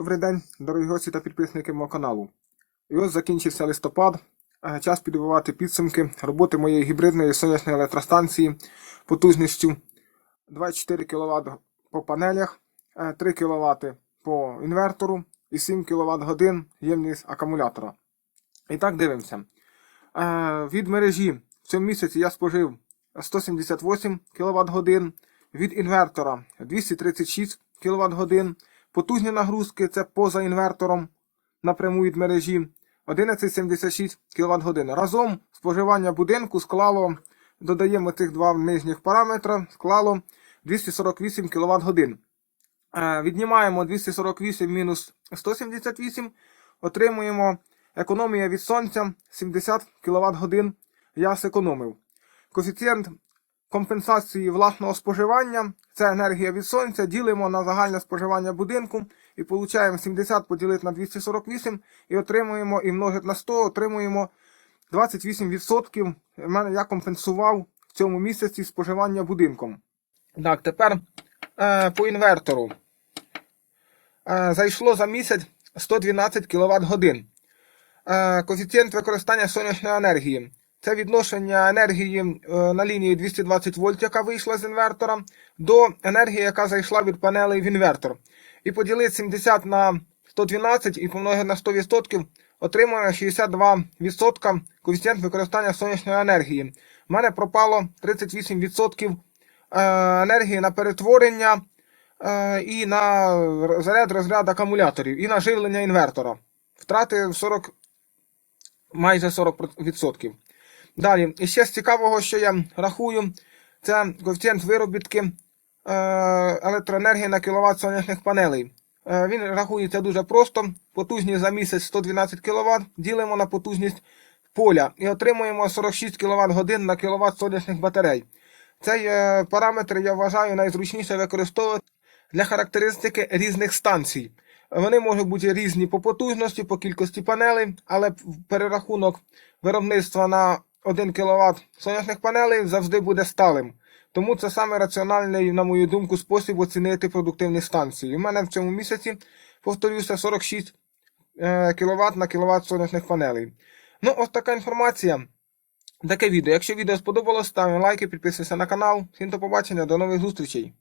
Добрий день, дорогі гості та підписники мого каналу. І ось закінчився листопад. Е, Час підбивати підсумки роботи моєї гібридної сонячної електростанції потужністю 24 кВт по панелях, е, 3 кВт по інвертору і 7 кВт годин ємність акумулятора. І так дивимося. Е, Від мережі в цьому місяці я спожив 178 кВт годин, від інвертора 236 кВт годин. Потужні нагрузки це поза інвертором напряму від мережі 1176 кВт годин. Разом споживання будинку склало, додаємо цих два нижніх параметри, склало 248 кВт годин. Віднімаємо 248 мінус 178, отримуємо економія від сонця 70 кВт годин. Я зекономив. Коефіцієнт компенсації власного споживання це енергія від сонця. Ділимо на загальне споживання будинку і получаємо 70 поділити на 248 і отримуємо і множить на 100, отримуємо 28%. В мене я компенсував в цьому місяці споживання будинком. Так, тепер е, по інвертору. Е, зайшло за місяць 112 кВт годин. Коефіцієнт використання сонячної енергії. Це відношення енергії е, на лінії 220 вольт, яка вийшла з інвертора, до енергії, яка зайшла від панелей в інвертор. І поділити 70 на 112 і помножити на 100%, отримуємо 62% коефіцієнт використання сонячної енергії. У мене пропало 38% е, енергії на перетворення е, і на заряд розряд акумуляторів, і на живлення інвертора. Втрати 40, майже 40%. Далі, і ще з цікавого, що я рахую, це коефіцієнт виробітки е, електроенергії на кіловат сонячних панелей. Е, він рахується дуже просто. Потужність за місяць 112 кВт, ділимо на потужність поля і отримуємо 46 кВт годин на кіловат сонячних батарей. Цей параметр я вважаю найзручніше використовувати для характеристики різних станцій. Вони можуть бути різні по потужності, по кількості панелей, але перерахунок виробництва на 1 кВт сонячних панелей завжди буде сталим. Тому це саме раціональний, на мою думку, спосіб оцінити продуктивність станції. У мене в цьому місяці, повторюся, 46 кВт на кВт сонячних панелей. Ну, ось така інформація. Таке відео. Якщо відео сподобалось, ставимо лайки, підписуйся на канал. Всім до побачення, до нових зустрічей.